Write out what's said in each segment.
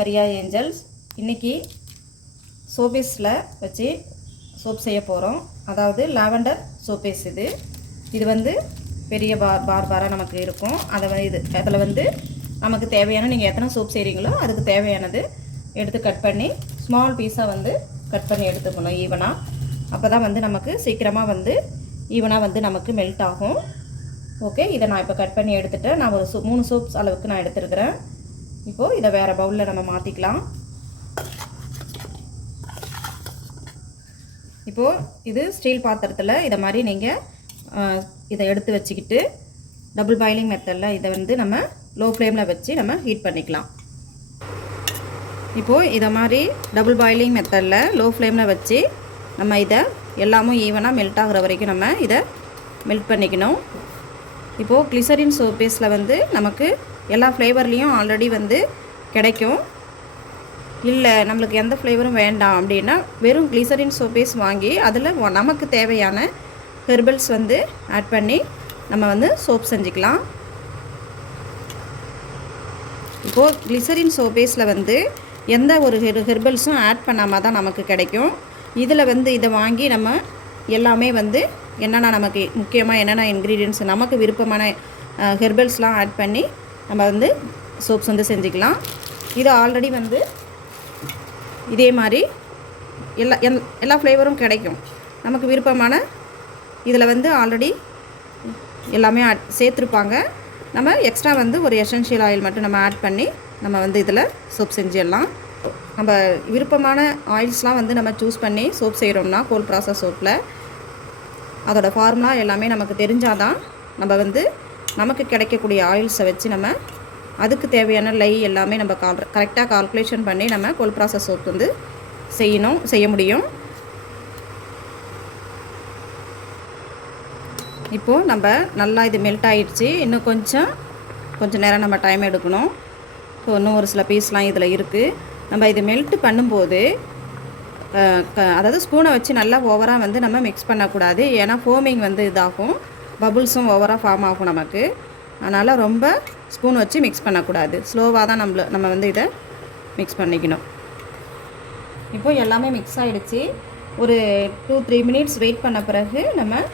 Maria Angeles. இன்றைக்கி சோப்பேஸில் வச்சு soap செய்ய போகிறோம். அதாவது லாவெண்டர் சோப்பேஸ். இது வந்து பெரிய பாராக நமக்கு இருக்கும். அதில் வந்து நமக்கு தேவையான நீங்கள் எத்தனை சோப் செய்கிறீங்களோ அதுக்கு தேவையானது எடுத்து கட் பண்ணி ஸ்மால் பீஸாக வந்து கட் பண்ணி எடுத்துக்கணும் ஈவனாக. அப்போ தான் வந்து நமக்கு சீக்கிரமாக வந்து ஈவனாக வந்து நமக்கு மெல்ட் ஆகும். ஓகே, இதை நான் இப்போ கட் பண்ணி எடுத்துகிட்டேன். நான் ஒரு 3 சோப்ஸ் அளவுக்கு நான் எடுத்துருக்கிறேன். இப்போது இதை வேறு பவுலில் நம்ம மாற்றிக்கலாம். இப்போது இது ஸ்டீல் பாத்திரத்தில் இதை மாதிரி நீங்கள் இதை எடுத்து வச்சுக்கிட்டு டபுள் பாயிலிங் மெத்தடில் இதை வந்து நம்ம லோ ஃப்ளேமில் வச்சு நம்ம ஹீட் பண்ணிக்கலாம். இப்போது இதை மாதிரி டபுள் பாயிலிங் மெத்தடில் லோ ஃப்ளேமில் வச்சு நம்ம இதை எல்லாமும் ஈவனாக மெல்ட் ஆகிற வரைக்கும் நம்ம இதை மெல்ட் பண்ணிக்கணும். இப்போது கிளிசரின் சோப்பேஸில் வந்து நமக்கு எல்லா ஃப்ளேவர்லேயும் ஆல்ரெடி வந்து கிடைக்கும். இல்லை நம்மளுக்கு எந்த ஃப்ளேவரும் வேண்டாம் அப்படின்னா வெறும் கிளிசரின் சோப்பேஸ் வாங்கி அதில் நமக்கு தேவையான ஹெர்பல்ஸ் வந்து ஆட் பண்ணி நம்ம வந்து சோப் செஞ்சுக்கலாம். இப்போது கிளிசரின் சோப்பேஸில் வந்து எந்த ஒரு ஹெர்பல்ஸும் ஆட் பண்ணாமல் தான் நமக்கு கிடைக்கும். இதில் வந்து இதை வாங்கி நம்ம எல்லாமே வந்து என்னென்ன நமக்கு முக்கியமாக என்னென்ன இன்க்ரீடியன்ட்ஸ் நமக்கு விருப்பமான ஹெர்பல்ஸ்லாம் ஆட் பண்ணி நம்ம வந்து சோப்ஸ் வந்து செஞ்சுக்கலாம். இது ஆல்ரெடி வந்து இதே மாதிரி எல்லா ஃப்ளேவரும் கிடைக்கும். நமக்கு விருப்பமான இதில் வந்து ஆல்ரெடி எல்லாமே சேர்த்துருப்பாங்க. நம்ம எக்ஸ்ட்ரா வந்து ஒரு எசென்ஷியல் ஆயில் மட்டும் நம்ம ஆட் பண்ணி நம்ம வந்து இதில் சோப் செஞ்சிடலாம். நம்ம விருப்பமான ஆயில்ஸ்லாம் வந்து நம்ம சூஸ் பண்ணி சோப் செய்கிறோம்னா கோல்ட் ப்ராசஸ் சோப்பில் அதோட ஃபார்முலா எல்லாமே நமக்கு தெரிஞ்சால் தான் நம்ம வந்து நமக்கு கிடைக்கக்கூடிய ஆயில்ஸை வச்சு நம்ம அதுக்கு தேவையான லை எல்லாமே நம்ம கரெக்டாக கால்குலேஷன் பண்ணி நம்ம கோல்ட் ப்ராசஸ் சோப் வந்து செய்ய முடியும். இப்போது நம்ம நல்லா இது மெல்ட் ஆகிடுச்சு. இன்னும் கொஞ்சம் நேரம் நம்ம டைம் எடுக்கணும். ஸோ இன்னும் ஒரு சில பீஸ்லாம் இதில் இருக்குது. நம்ம இது மெல்ட் பண்ணும்போது அதாவது ஸ்பூனை வச்சு நல்லா ஓவராக வந்து நம்ம மிக்ஸ் பண்ணக்கூடாது. ஏன்னா ஃபோமிங் வந்து இதாகும், பபுள்ஸும் ஓவராக ஃபார்ம் ஆகும் நமக்கு. அதனால் ரொம்ப ஸ்பூன் வச்சு மிக்ஸ் பண்ணக்கூடாது. ஸ்லோவாக தான் நம்ம வந்து இதை மிக்ஸ் பண்ணிக்கணும். இப்போது எல்லாமே மிக்ஸ் ஆகிடுச்சு. ஒரு 2-3 மினிட்ஸ் வெயிட் பண்ண பிறகு நம்ம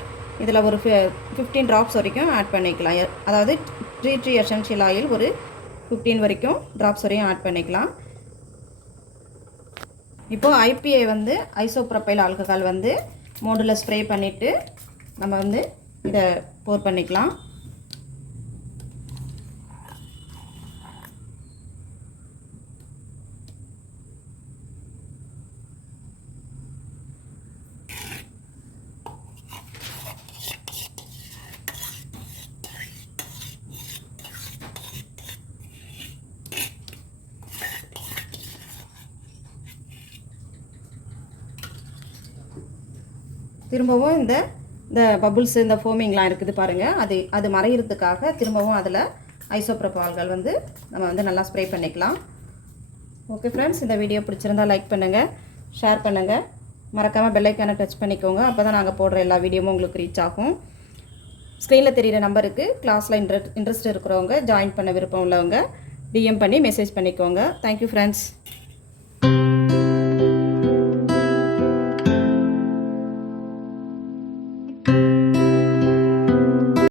இதில் ஒரு 15 ட்ராப்ஸ் வரைக்கும் ஆட் பண்ணிக்கலாம். அதாவது ட்ரீ எசென்ஷியல் ஆயில் ஒரு 15 வரைக்கும் ட்ராப்ஸ் வரையும் ஆட் பண்ணிக்கலாம். இப்போது IPA வந்து ஐசோப்ரோபைல் ஆல்கஹால் வந்து மோடில் ஸ்ப்ரே பண்ணிவிட்டு நம்ம வந்து இதை போர் பண்ணிக்கலாம். திரும்பவும் இந்த பபுள்ஸ் இந்த ஃபோமிங்லாம் இருக்குது பாருங்கள், அது மறையிறதுக்காக திரும்பவும் அதில் ஐசோப்ரோபால்கள் வந்து நம்ம வந்து நல்லா ஸ்ப்ரே பண்ணிக்கலாம். ஓகே ஃப்ரெண்ட்ஸ், இந்த வீடியோ பிடிச்சிருந்தால் லைக் பண்ணுங்கள், ஷேர் பண்ணுங்கள், மறக்காமல் பெல் ஐக்கானை டச் பண்ணிக்கோங்க. அப்போ தான் நாங்கள் போடுற எல்லா வீடியோவும் உங்களுக்கு ரீச் ஆகும். ஸ்க்ரீனில் தெரிகிற நம்பருக்கு கிளாஸில் இன்ட்ரெஸ்ட் இருக்கிறவங்க, ஜாயின் பண்ண விருப்பம் உள்ளவங்க DM பண்ணி மெசேஜ் பண்ணிக்கோங்க. Thank you friends.